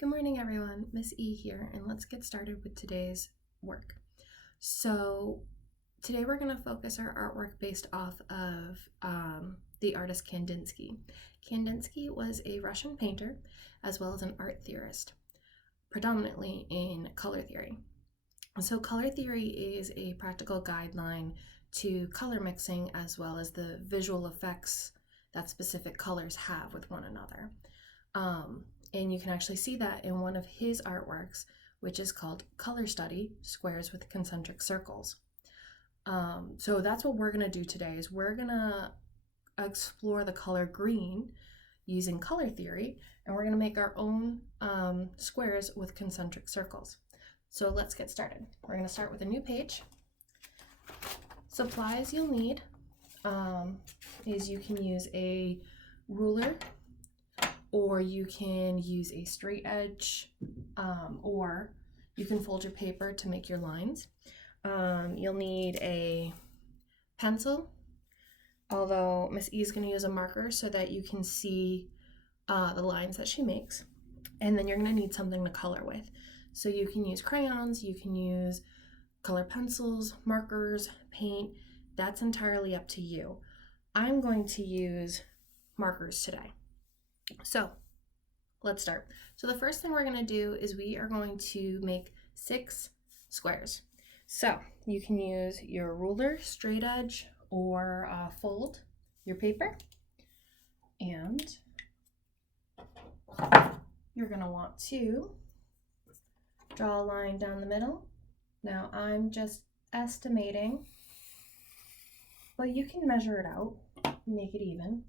Good morning, everyone. Miss E here, and let's get started with today's work. So today we're going to focus our artwork based off of the artist Kandinsky. Kandinsky was a Russian painter as well as an art theorist, predominantly in color theory. So color theory is a practical guideline to color mixing as well as the visual effects that specific colors have with one another. And you can actually see that in one of his artworks, which is called Color Study, Squares with Concentric Circles. So that's what we're going to do today, is we're going to explore the color green using color theory, and we're going to make our own squares with concentric circles. So let's get started. We're going to start with a new page. Supplies you'll need is you can use a ruler, or you can use a straight edge, or you can fold your paper to make your lines. You'll need a pencil, although Miss E is going to use a marker so that you can see the lines that she makes. And then you're going to need something to color with. So you can use crayons, you can use color pencils, markers, paint. That's entirely up to you. I'm going to use markers today. So let's start. So the first thing we're going to do is we are going to make 6 squares. So you can use your ruler, straight edge, or fold your paper. And you're going to want to draw a line down the middle. Now I'm just estimating, but you can measure it out, make it even.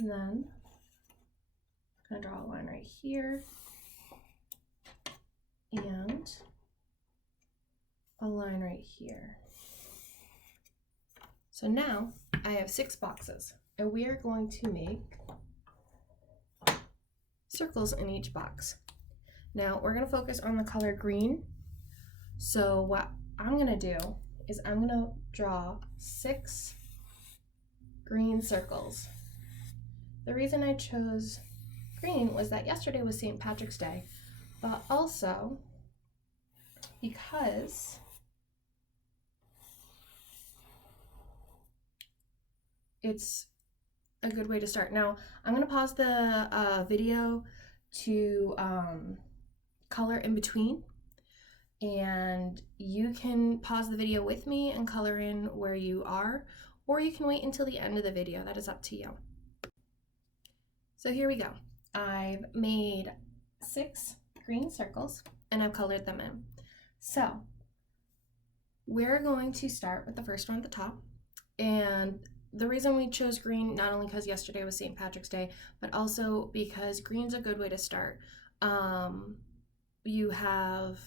And then I'm going to draw a line right here and a line right here. So now I have 6 boxes, and we are going to make circles in each box. Now we're going to focus on the color green. So what I'm going to do is I'm going to draw 6 green circles. The reason I chose green was that yesterday was St. Patrick's Day, but also because it's a good way to start. Now, I'm going to pause the video to color in between, and you can pause the video with me and color in where you are, or you can wait until the end of the video. That is up to you. So here we go. I've made 6 green circles and I've colored them in. So we're going to start with the first one at the top. And the reason we chose green, not only because yesterday was St. Patrick's Day, but also because green's a good way to start. You have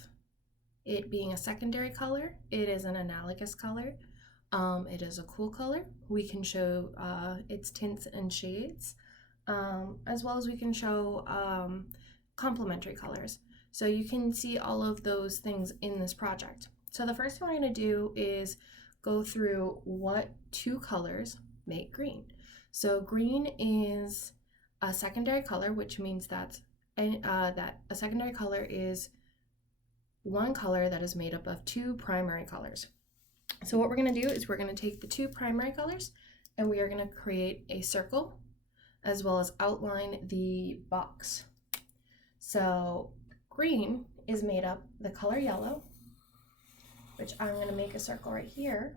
it being a secondary color. It is an analogous color. It is a cool color. We can show its tints and shades. As well as we can show complementary colors. So you can see all of those things in this project. So the first thing we're going to do is go through what 2 colors make green. So green is a secondary color, which means that a secondary color is one color that is made up of 2 primary colors. So what we're going to do is we're going to take the 2 primary colors and we are going to create a circle as well as outline the box. So green is made up the color yellow, which I'm going to make a circle right here,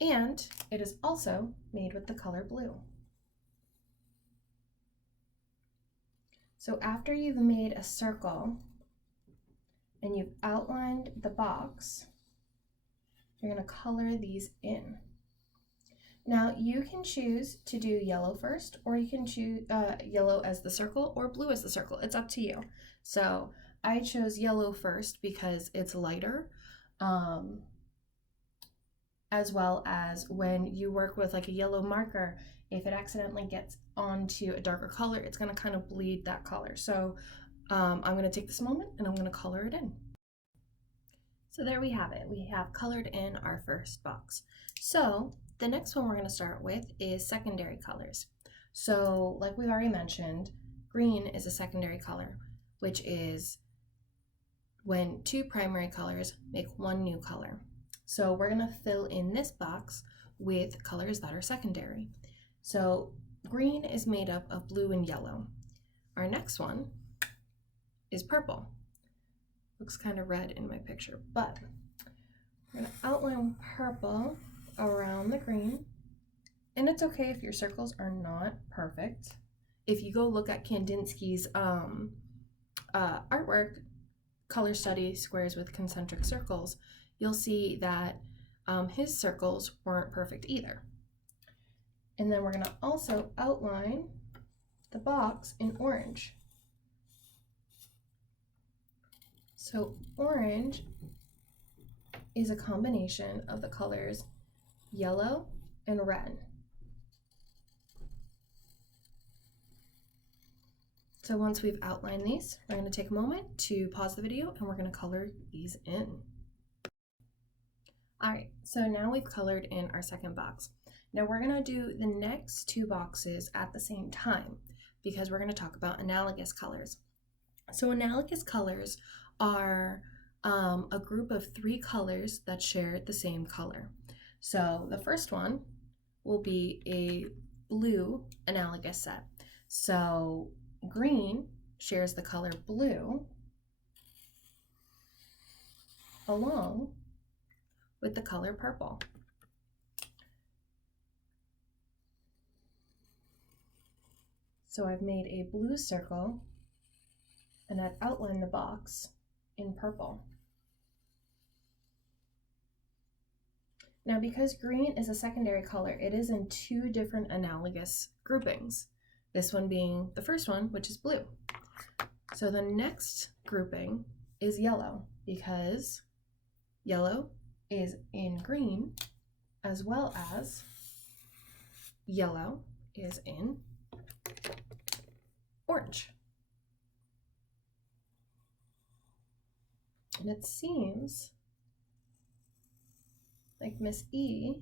and it is also made with the color blue. So after you've made a circle and you've outlined the box, you're going to color these in. Now you can choose to do yellow first, or you can choose yellow as the circle or blue as the circle. It's up to you. So I chose yellow first because it's lighter, as well as when you work with like a yellow marker, if it accidentally gets onto a darker color, it's going to kind of bleed that color. So I'm going to take this moment and I'm going to color it in. So there we have it. We have colored in our first box. So the next one we're going to start with is secondary colors. So like we've already mentioned, Green is a secondary color, which is when two primary colors make one new color. So we're going to fill in this box with colors that are secondary. So green is made up of blue and yellow. Our next one is purple. Looks kind of red in my picture, but we're going to outline purple around the green. And it's okay if your circles are not perfect. If you go look at Kandinsky's artwork, Color Study Squares with Concentric Circles, you'll see that his circles weren't perfect either. And then we're going to also outline the box in orange. So orange is a combination of the colors yellow and red. So once we've outlined these, we're going to take a moment to pause the video and we're going to color these in. All right, so now we've colored in our second box. Now we're going to do the next two boxes at the same time because we're going to talk about analogous colors. So analogous colors are a group of three colors that share the same color. So the first one will be a blue analogous set. So green shares the color blue along with the color purple. So I've made a blue circle and I've outlined the box in purple. Now because green is a secondary color, it is in two different analogous groupings. This one being the first one, which is blue. So the next grouping is yellow because yellow is in green as well as yellow is in orange. And it seems like Miss E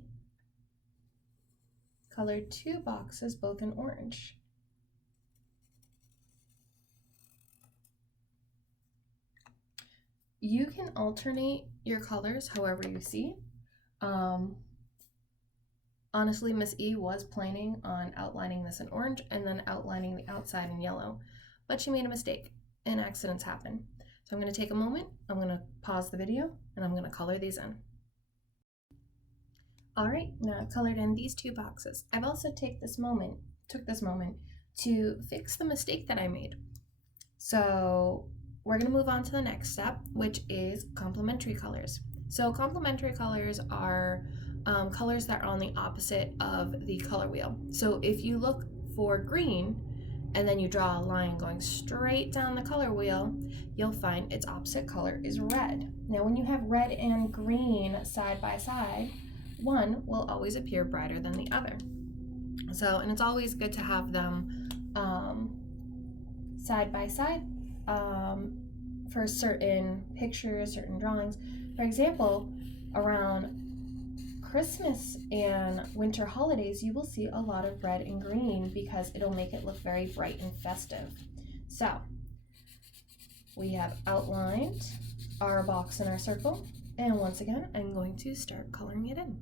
colored two boxes both in orange. You can alternate your colors however you see. Honestly, Miss E was planning on outlining this in orange and then outlining the outside in yellow, but she made a mistake and accidents happen. So I'm going to take a moment, I'm going to pause the video, and I'm going to color these in. All right, now I've colored in these two boxes. I've also took this moment to fix the mistake that I made. So we're going to move on to the next step, which is complementary colors. So complementary colors are colors that are on the opposite of the color wheel. So if you look for green and then you draw a line going straight down the color wheel, you'll find its opposite color is red. Now when you have red and green side by side, one will always appear brighter than the other. So, and it's always good to have them side by side for certain pictures, certain drawings. For example, around Christmas and winter holidays, you will see a lot of red and green because it'll make it look very bright and festive. So we have outlined our box in our circle, and once again, I'm going to start coloring it in.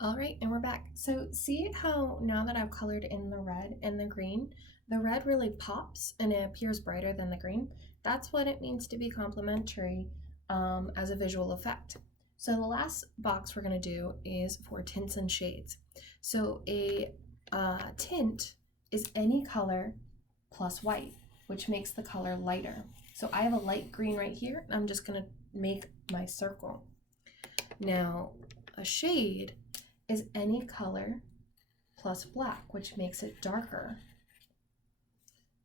All right, and we're back. So see how now that I've colored in the red and the green, the red really pops and it appears brighter than the green. That's what it means to be complementary as a visual effect. So the last box we're going to do is for tints and shades. So a tint is any color plus white, which makes the color lighter. So I have a light green right here, and I'm just going to make my circle. Now, a shade is any color plus black, which makes it darker.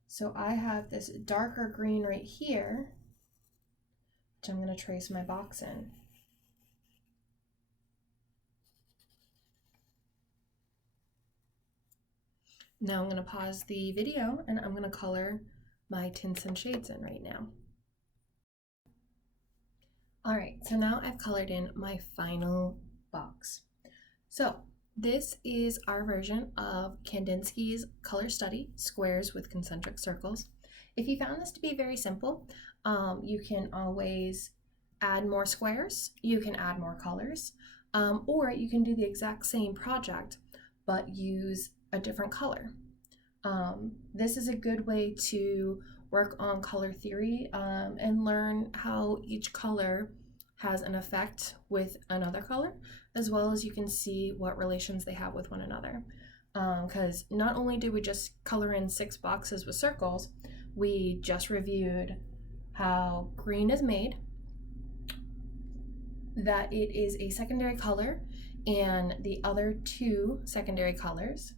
So I have this darker green right here, which I'm going to trace my box in. Now I'm going to pause the video and I'm going to color my tints and shades in right now. All right, so now I've colored in my final box. So This is our version of Kandinsky's color study, squares with concentric circles. If you found this to be very simple, you can always add more squares, you can add more colors, or you can do the exact same project but use a different color. This is a good way to work on color theory and learn how each color has an effect with another color, as well as you can see what relations they have with one another. Because not only did we just color in 6 boxes with circles, we just reviewed how green is made, that it is a secondary color, and the other 2 secondary colors.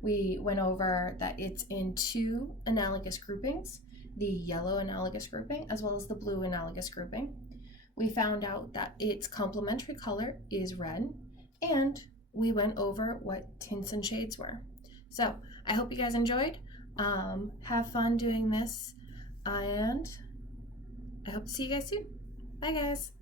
We went over that it's in 2 analogous groupings, the yellow analogous grouping as well as the blue analogous grouping. We found out that its complementary color is red, and we went over what tints and shades were. So I hope you guys enjoyed. Have fun doing this, and I hope to see you guys soon. Bye guys.